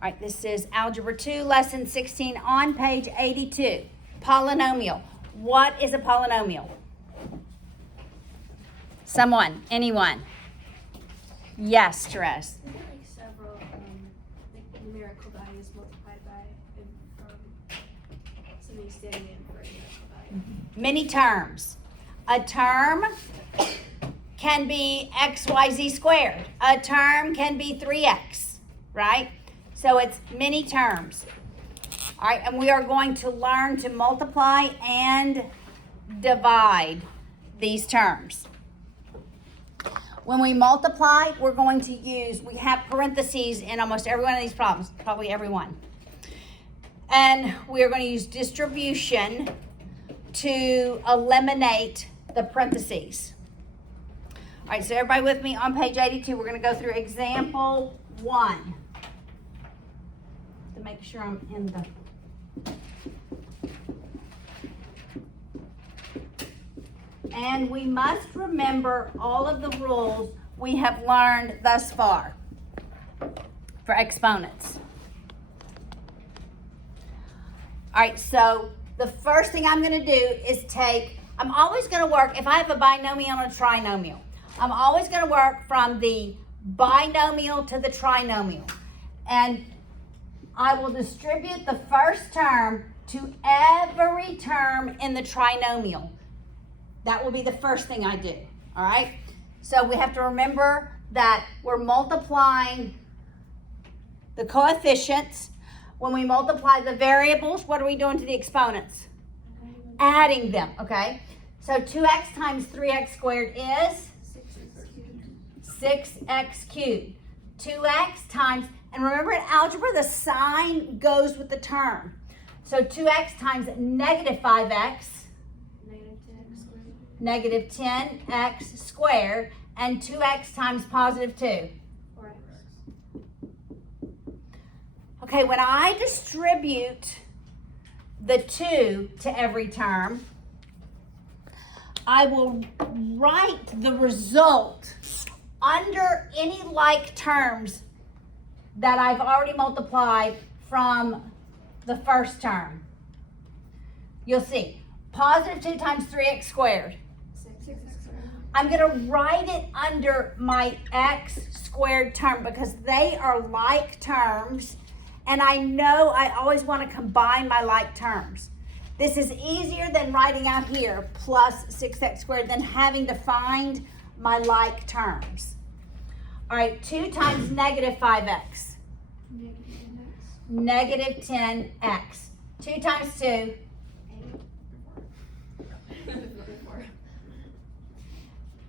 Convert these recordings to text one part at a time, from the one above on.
All right, this is Algebra 2, Lesson 16 on page 82. Polynomial. What is a polynomial? Someone? Anyone? Yes, Therese. Like several numerical values multiplied by something standing in for a numerical value. Many terms. A term can be x, y, z squared. A term can be 3x, right? So it's many terms. All right, and we are going to learn to multiply and divide these terms. When we multiply, we're going to use, we have parentheses in almost every one of these problems, probably every one. And we are going to use distribution to eliminate the parentheses. All right, so everybody with me on page 82, we're going to go through example 1. To make sure I'm in the... And we must remember all of the rules we have learned thus far for exponents. All right, so the first thing I'm going to do is I'm always going to work, if I have a binomial and a trinomial, I'm always going to work from the binomial to the trinomial. And I will distribute the first term to every term in the trinomial. That will be the first thing I do, all right? So we have to remember that we're multiplying the coefficients. When we multiply the variables, what are we doing to the exponents? Adding them, okay? So 2x times 3x squared is? 6x cubed. 2x times, and remember in algebra, the sign goes with the term. So 2x times negative 5x, negative 10x squared, and 2x times positive 2. 4x. Okay, when I distribute the 2 to every term, I will write the result under any like terms that I've already multiplied from the first term. You'll see, positive 2 times 3x squared. 6x squared. I'm going to write it under my x squared term because they are like terms, and I know I always want to combine my like terms. This is easier than writing out here plus 6x squared than having to find my like terms. All right, 2 times negative 5x. Negative 10x. 2 times 2.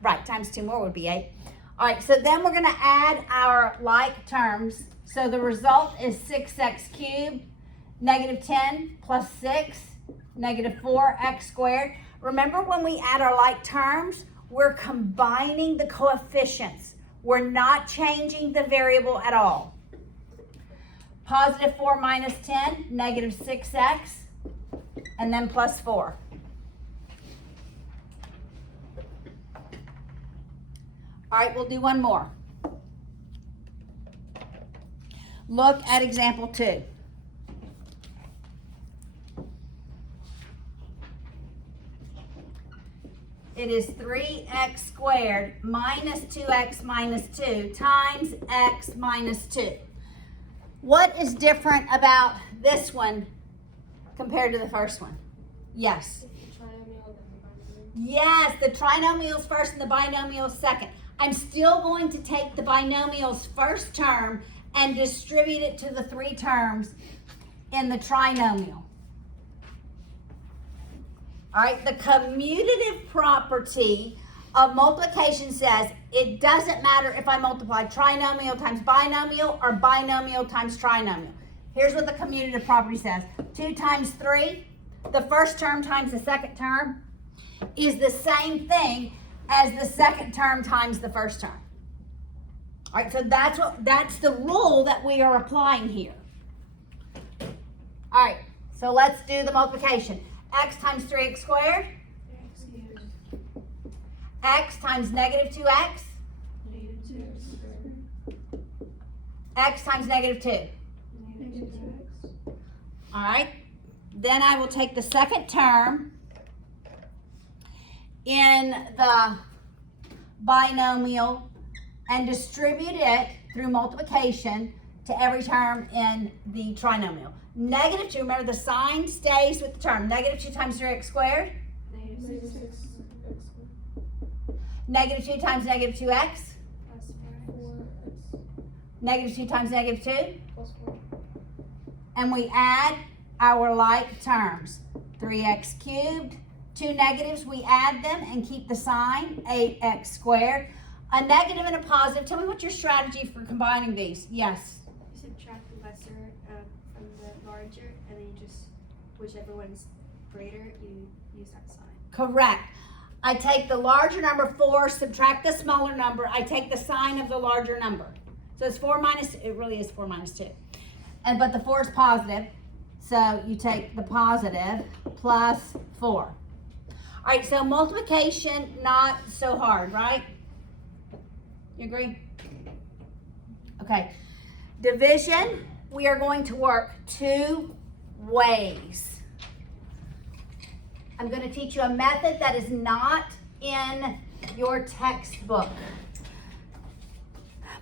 Right, times 2 more would be 8. All right, so then we're going to add our like terms. So the result is 6x cubed, negative 10 plus 6, negative 4x squared. Remember when we add our like terms, we're combining the coefficients. We're not changing the variable at all. Positive 4 minus 10, negative 6x, and then plus 4. All right, we'll do one more. Look at example 2. It is 3x squared minus 2x minus 2 times x minus 2. What is different about this one compared to the first one? Yes. Yes, the trinomial's first and the binomial's second. I'm still going to take the binomial's first term and distribute it to the 3 terms in the trinomial. All right, the commutative property of multiplication says it doesn't matter if I multiply trinomial times binomial or binomial times trinomial. Here's what the commutative property says. 2 times 3, the first term times the second term, is the same thing as the second term times the first term. All right, so that's the rule that we are applying here. All right, so let's do the multiplication. X times 3x squared. X times negative 2x. X times negative 2. All right. Then I will take the second term in the binomial and distribute it through multiplication to every term in the trinomial. Negative 2, remember the sign stays with the term. Negative 2 times 3x squared. Negative 6x Negative 2 times negative 2x. plus 4x Negative 2 times negative 2. plus 4. And we add our like terms. 3x cubed. Two negatives, we add them and keep the sign. 8x squared. A negative and a positive. Tell me what's your strategy for combining these. Yes. You subtract the lesser from the larger, and then you just, whichever one's greater, you use that sign. Correct. I take the larger number 4, subtract the smaller number. I take the sign of the larger number. So it's 4 minus, it really is 4 minus 2. But the 4 is positive. So you take the positive plus 4. All right, so multiplication, not so hard, right? You agree? Okay. Division, we are going to work 2 ways. I'm going to teach you a method that is not in your textbook.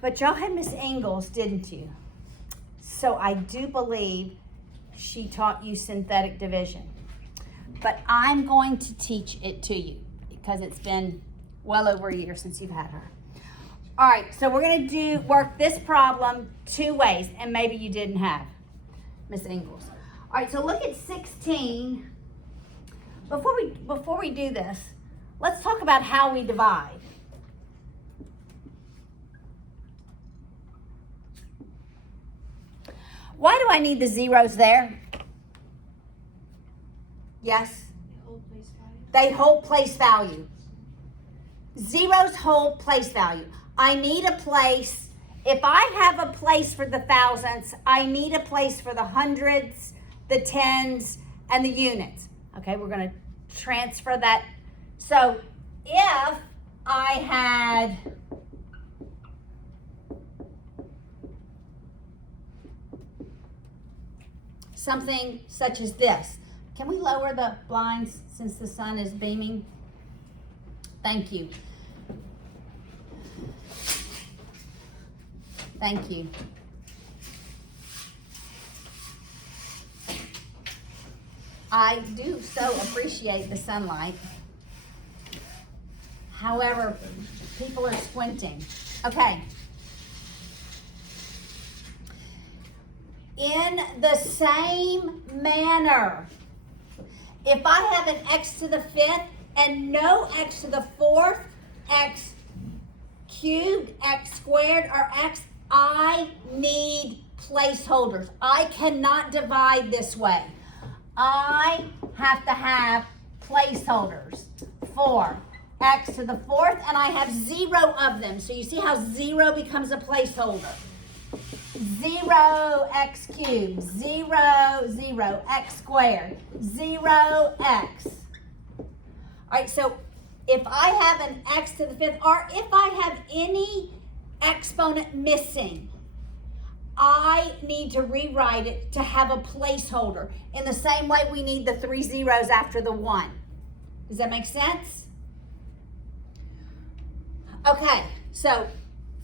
But y'all had Miss Ingalls, didn't you? So I do believe she taught you synthetic division. But I'm going to teach it to you because it's been well over a year since you've had her. All right, so we're going to work this problem 2 ways, and maybe you didn't have Miss Ingalls. All right, so look at 16. Before we do this, let's talk about how we divide. Why do I need the zeros there? Yes? They hold place value. Zeros hold place value. I need a place. If I have a place for the thousandths, I need a place for the hundreds, the tens, and the units. Okay, we're going to transfer that. So if I had something such as this. Can we lower the blinds since the sun is beaming? Thank you. Thank you. I do so appreciate the sunlight. However, people are squinting. Okay. In the same manner, if I have an x to the 5th and no x to the 4th, x cubed, x squared, or x, I need placeholders. I cannot divide this way. I have to have placeholders for x to the 4th, and I have 0 of them. So you see how 0 becomes a placeholder. 0 x cubed, 0, 0, x squared, 0, x. All right, so if I have an x to the 5th, or if I have any exponent missing, I need to rewrite it to have a placeholder. In the same way we need the 3 zeros after the 1. Does that make sense? Okay, so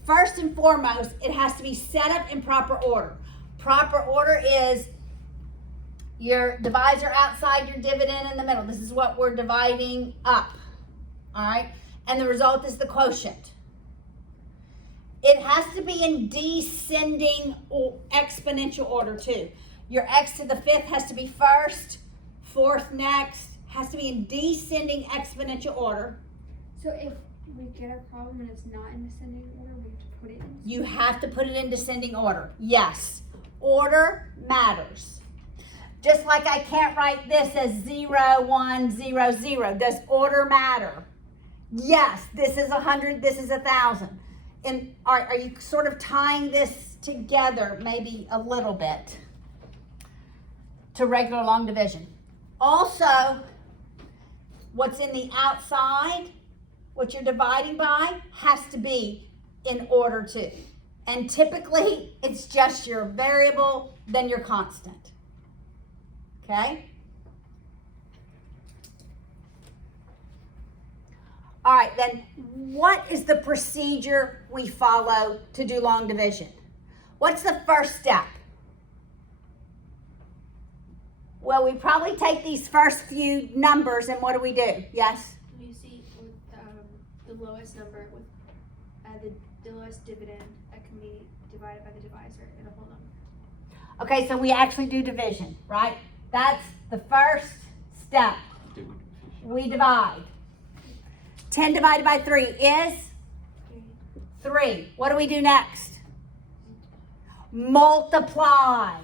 first and foremost, it has to be set up in proper order. Proper order is your divisor outside, your dividend in the middle. This is what we're dividing up, all right? And the result is the quotient. It has to be in descending or exponential order too. Your x to the 5th has to be first, 4th next, has to be in descending exponential order. So if we get a problem and it's not in descending order, we have to put it in? You have to put it in descending order. Yes, order matters. Just like I can't write this as 0, 1, 0, 0. Does order matter? Yes, this is 100, this is 1,000. And are you sort of tying this together maybe a little bit to regular long division? Also, what's in the outside, what you're dividing by, has to be in order too. And typically, it's just your variable, then your constant. Okay? All right, then what is the procedure we follow to do long division? What's the first step? Well, we probably take these first few numbers and what do? Yes? You see with the lowest number with the lowest dividend that can be divided by the divisor in a whole number. Okay, so we actually do division, right? That's the first step. We divide. 10 divided by 3 is 3. What do we do next? Multiply.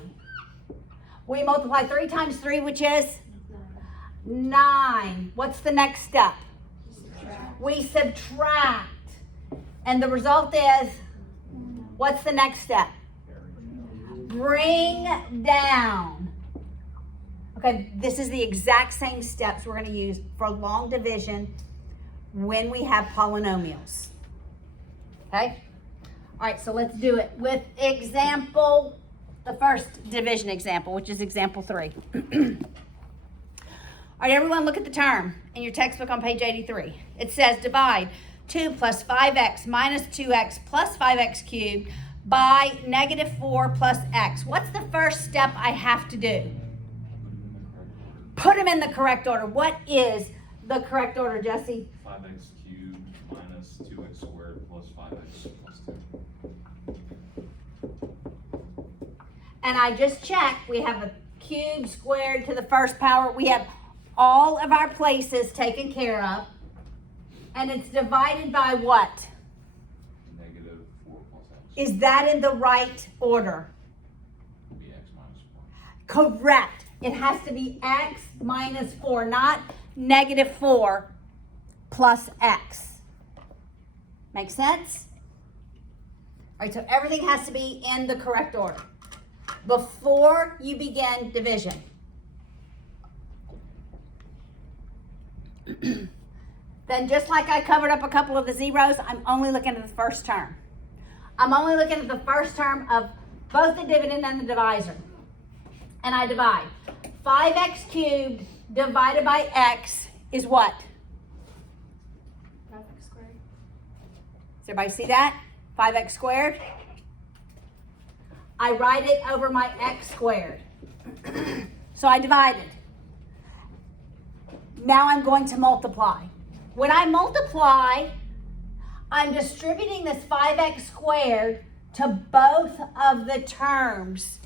We multiply 3 times 3, which is 9. What's the next step? We subtract. And the result is, what's the next step? Bring down. Okay, this is the exact same steps we're going to use for long division when we have polynomials. Okay? All right, so let's do it with example, the first division example, which is example 3. All right, everyone look at the term in your textbook on page 83. It says divide 2 plus 5x minus 2x plus 5x cubed by negative 4 plus x. What's the first step I have to do? Put them in the correct order. What is the correct order, Jesse? 5x cubed minus 2x squared plus 5x plus 2. And I just checked. We have a cube squared to the first power. We have all of our places taken care of. And it's divided by what? Negative 4 plus x. Is that in the right order? Would be x minus 4. Correct. It has to be x minus 4, not negative 4 plus x. Make sense? All right, so everything has to be in the correct order before you begin division. Then just like I covered up a couple of the zeros, I'm only looking at the first term. I'm only looking at the first term of both the dividend and the divisor. And I divide. 5x cubed divided by x is what? 5x squared. Does everybody see that? 5x squared. I write it over my x squared. So I divided. Now I'm going to multiply. When I multiply, I'm distributing this 5x squared to both of the terms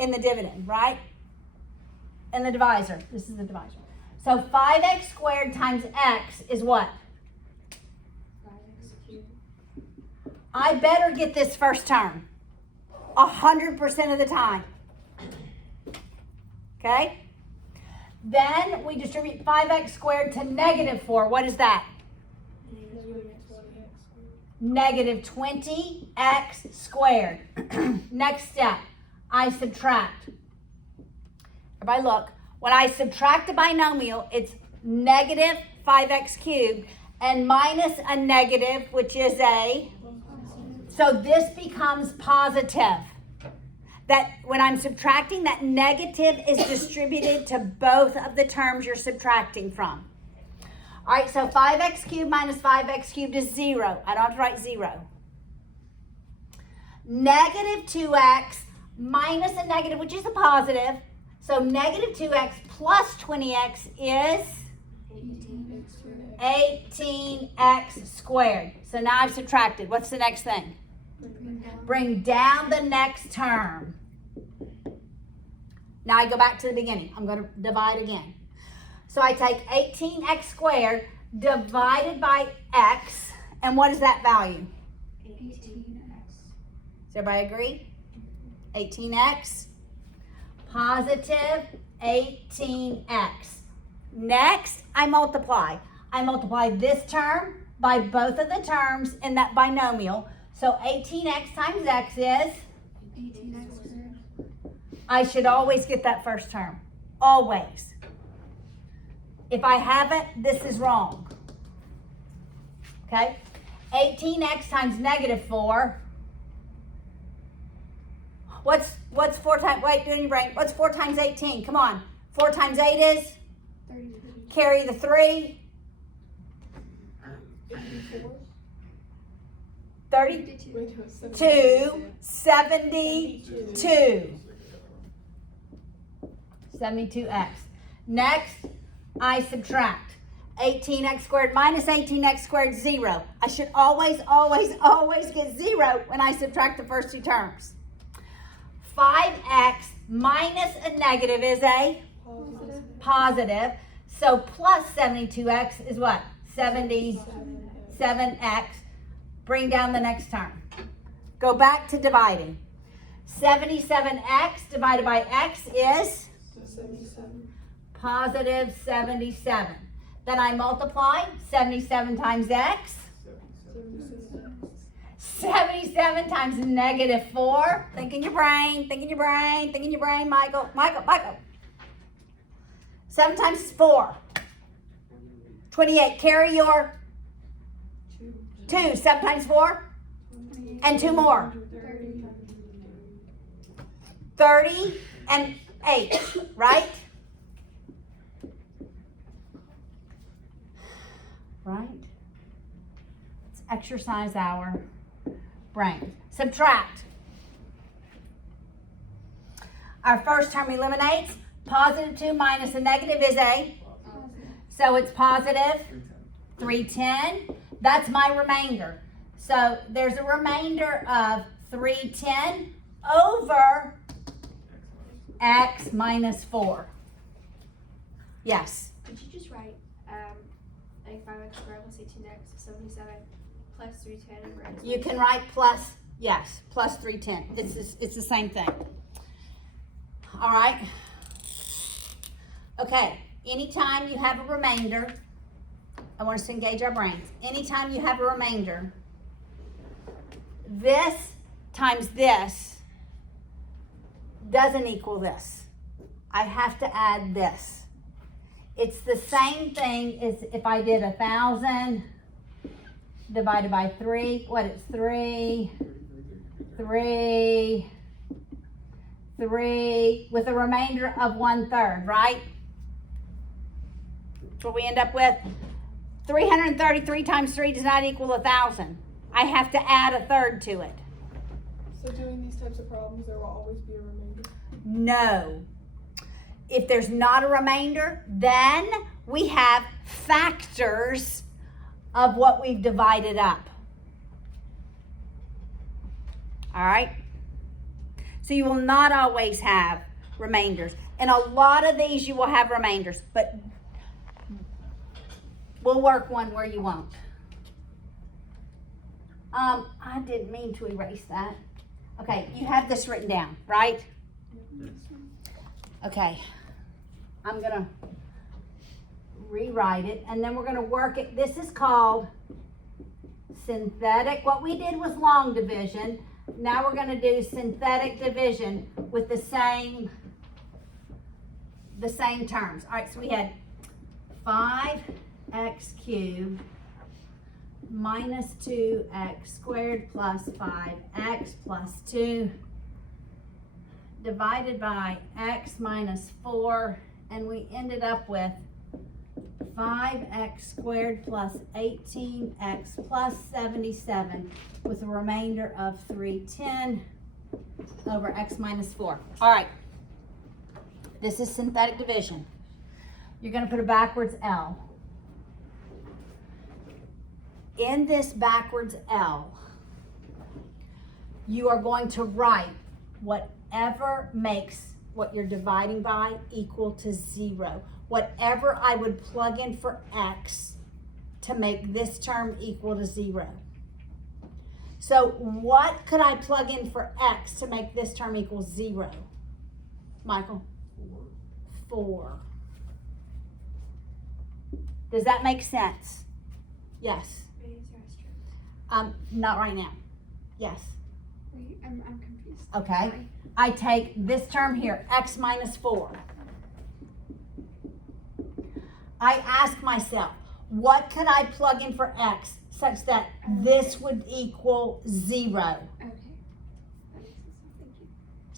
in the dividend, right? In the divisor. This is the divisor. So 5x squared times x is what? 5x cubed. I better get this first term 100% of the time. Okay? Then we distribute 5x squared to negative 4. What is that? Negative 20x squared. Next step, I subtract. Everybody look. When I subtract a binomial, it's negative 5x cubed and minus a negative, which is a... So this becomes positive. That when I'm subtracting, that negative is distributed to both of the terms you're subtracting from. All right, so 5x cubed minus 5x cubed is 0. I don't have to write 0. Negative 2x minus a negative, which is a positive. So negative 2x plus 20x is 18x squared. So now I've subtracted. What's the next thing? Bring down the next term. Now I go back to the beginning. I'm going to divide again. So I take 18x squared divided by x. And what is that value? 18x. Does everybody agree? 18x. Positive 18x. Next, I multiply. I multiply this term by both of the terms in that binomial. So 18x times x is? 18x squared. I should always get that first term. Always. If I haven't, this is wrong. Okay? 18x times negative 4. What's 4 times, wait, do it in your brain. What's 4 times 18? Come on. 4 times 8 is? 32. Carry the 3. 32, 72. 72x. Next, I subtract. 18x squared minus 18x squared, 0. I should always get 0 when I subtract the first two terms. 5x minus a negative is a positive. So plus 72x is what? 77x. Bring down the next term. Go back to dividing. 77x divided by x is? Positive 77. Then I multiply 77 times x. 77 times negative 4. Think in your brain, Michael. 7 times 4. 28. Carry your 2. 7 times 4. And 2 more. 30 and 8, right? Right? Let's exercise our brain. Subtract. Our first term eliminates. Positive 2 minus a negative is a? So it's positive 310. That's my remainder. So there's a remainder of 310 over x minus 4. Yes. Did you just write like 5x squared plus 18x 77 plus 310 over x? You can write plus, yes, plus 310. It's the same thing. All right. Okay. Anytime you have a remainder, I want us to engage our brains. Anytime you have a remainder, this times this doesn't equal this. I have to add this. It's the same thing as if I did 1,000 divided by 3. What, it's 3 with a remainder of 1/3, right? That's what we end up with. 333 times 3 does not equal 1,000. I have to add 1/3 to it. So doing these types of problems, there will always be a remainder? No. If there's not a remainder, then we have factors of what we've divided up. All right? So you will not always have remainders. In a lot of these, you will have remainders, but we'll work one where you won't. I didn't mean to erase that. Okay, you have this written down, right? Okay. I'm going to rewrite it, and then we're going to work it. This is called synthetic. What we did was long division. Now we're going to do synthetic division with the same terms. All right, so we had 5x cubed minus 2x squared plus 5x plus 2 divided by x minus 4, and we ended up with 5x squared plus 18x plus 77 with a remainder of 310 over x minus 4. All right, this is synthetic division. You're going to put a backwards L. In this backwards L, you are going to write whatever makes what you're dividing by equal to 0. Whatever I would plug in for x to make this term equal to 0. So what could I plug in for x to make this term equal 0? Michael? 4. Does that make sense? Yes. Not right now. Yes. Wait, I'm confused. Okay. Sorry. I take this term here, x minus 4. I ask myself, what could I plug in for x such that this would equal 0? Okay. That makes sense. Thank you.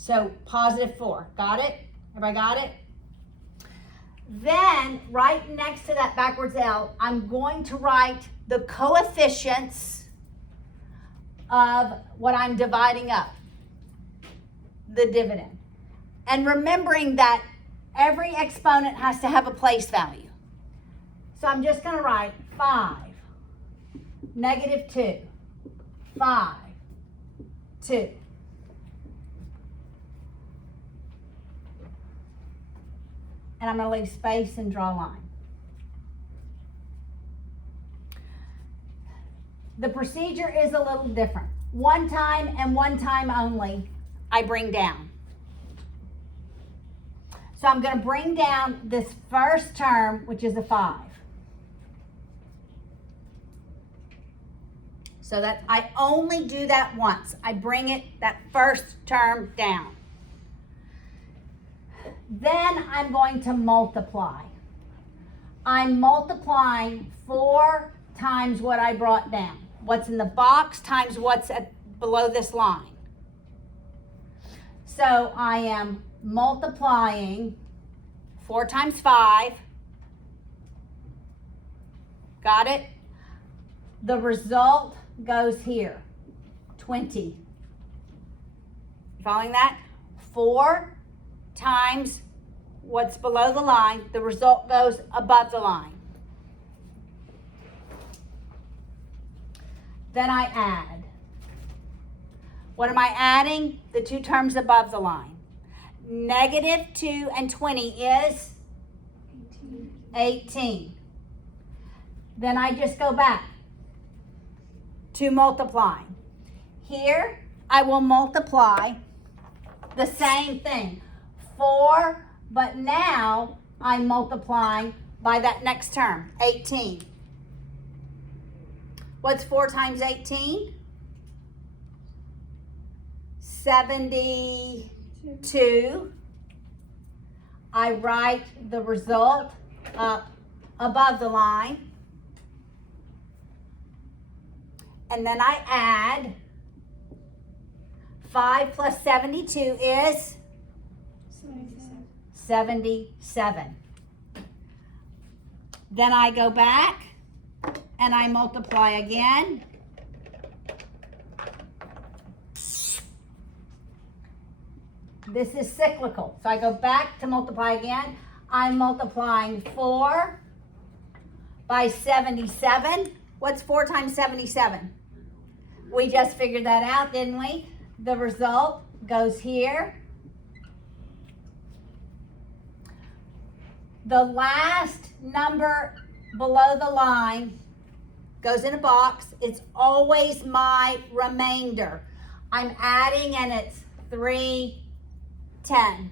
So positive 4. Got it? Everybody got it? Then, right next to that backwards L, I'm going to write the coefficients of what I'm dividing up, the dividend. And remembering that every exponent has to have a place value. So I'm just going to write 5, negative 2, 5, 2. And I'm going to leave space and draw a line. The procedure is a little different. One time and one time only, I bring down. So I'm going to bring down this first term, which is a 5. So that I only do that once. I bring it, that first term, down. Then I'm going to multiply. I'm multiplying 4 times what I brought down. What's in the box times what's below this line. So I am multiplying 4 times 5. Got it? The result goes here, 20. You following that? 4 times what's below the line, the result goes above the line. Then I add. What am I adding? The 2 terms above the line. Negative 2 and 20 is 18. Then I just go back to multiplying. Here, I will multiply the same thing. 4, but now I'm multiplying by that next term, 18. What's 4 times 18? 72. I write the result up above the line. And then I add 5 plus 72 is 77. Then I go back and I multiply again. This is cyclical. So I go back to multiply again. I'm multiplying 4 by 77. What's 4 times 77? We just figured that out, didn't we? The result goes here. The last number below the line goes in a box. It's always my remainder. I'm adding and it's 310.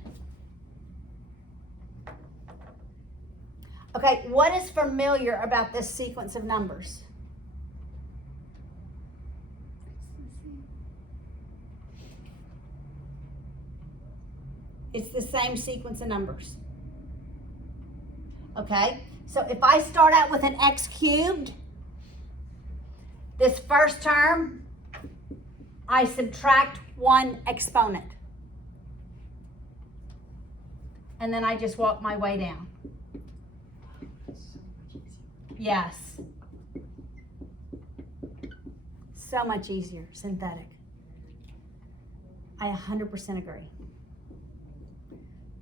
Okay, what is familiar about this sequence of numbers? It's the same sequence of numbers. Okay, so if I start out with an x cubed, this first term, I subtract 1 exponent. And then I just walk my way down. Yes. So much easier, synthetic. I 100% agree.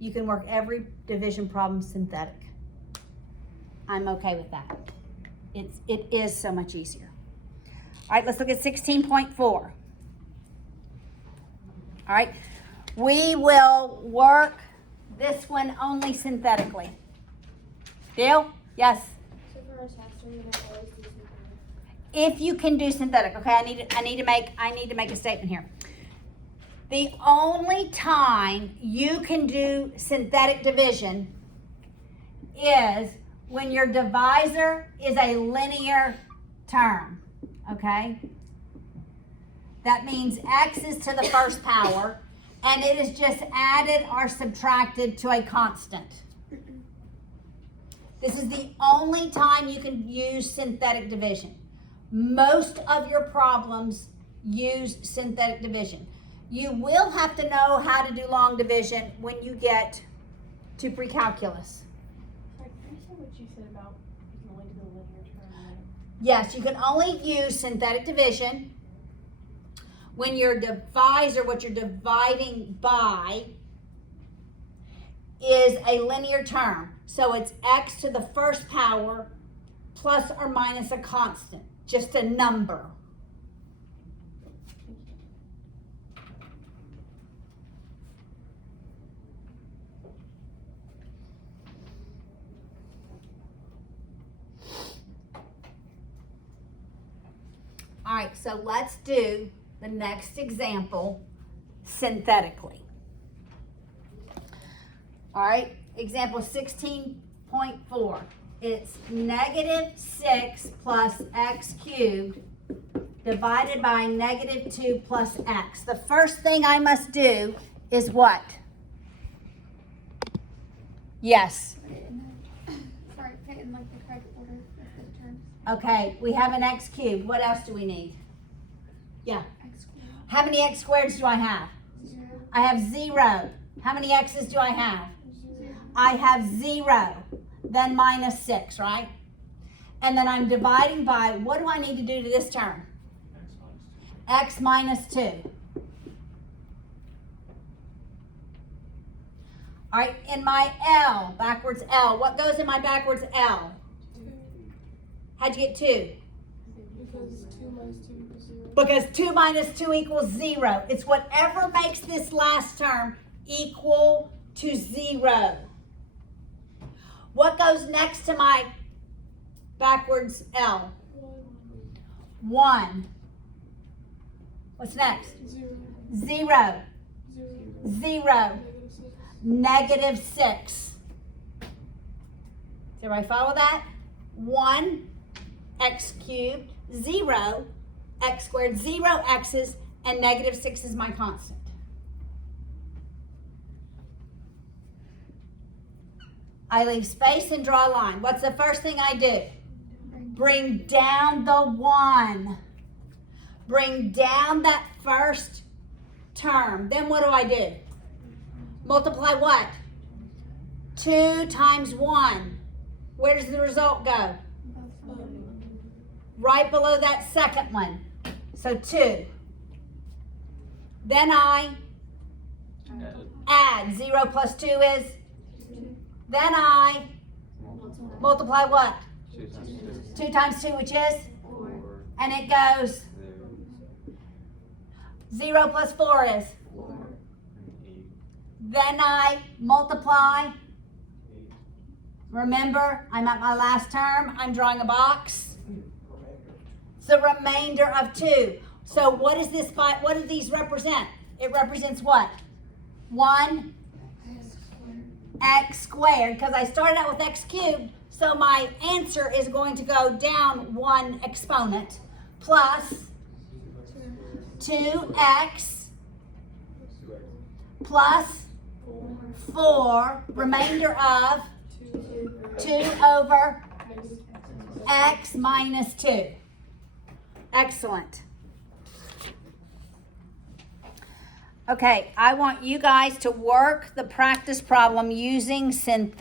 You can work every division problem synthetic. I'm okay with that. It is so much easier. All right, let's look at 16.4. All right, we will work this one only synthetically. Deal? Yes? So for our test, we're going to always do synthetic. If you can do synthetic, okay, I need to make a statement here. The only time you can do synthetic division is when your divisor is a linear term, okay? That means x is to the first power, and it is just added or subtracted to a constant. This is the only time you can use synthetic division. Most of your problems use synthetic division. You will have to know how to do long division when you get to pre-calculus. Sorry, can you say what you said about you can only do the linear term? Yes, you can only use synthetic division when your divisor, what you're dividing by, is a linear term. So it's x to the first power plus or minus a constant, just a number. All right, so let's do the next example synthetically. All right, example 16.4. It's negative 6 plus x cubed divided by negative 2 plus x. The first thing I must do is what? Yes. Sorry, put it in like the correct order of the terms. Okay, we have an x cubed. What else do we need? Yeah. X squared. How many x squareds do I have? 0. I have 0. How many x's do I have? 0. I have 0. Then minus 6, right? And then I'm dividing by, what do I need to do to this term? X minus 2. All right, in my L, backwards L, what goes in my backwards L? 2. How'd you get 2? Because 2 minus 2 equals 0. Because 2 minus 2 equals 0. It's whatever makes this last term equal to 0. What goes next to my backwards L? 1. What's next? 0. 0. 0. 0. Negative 6. Negative 6. Does everybody follow that? 1, x cubed, 0, x squared, 0 x's, and negative 6 is my constant. I leave space and draw a line. What's the first thing I do? Bring down the 1. Bring down that first term. Then what do? Multiply what? 2 times 1. Where does the result go? Right below that second one. So 2. Then I add. 0 plus 2 is? Then I multiply what? 2 times 2, which is? 4. And it goes 0 plus 4 is? Then I multiply. Remember, I'm at my last term. I'm drawing a box. It's the remainder of 2. So what is this? What do these represent? It represents what? 1 x squared, because I started out with x cubed, so my answer is going to go down 1 exponent plus 2x plus 4, remainder of 2 over x minus 2. Excellent. Okay, I want you guys to work the practice problem using synthetic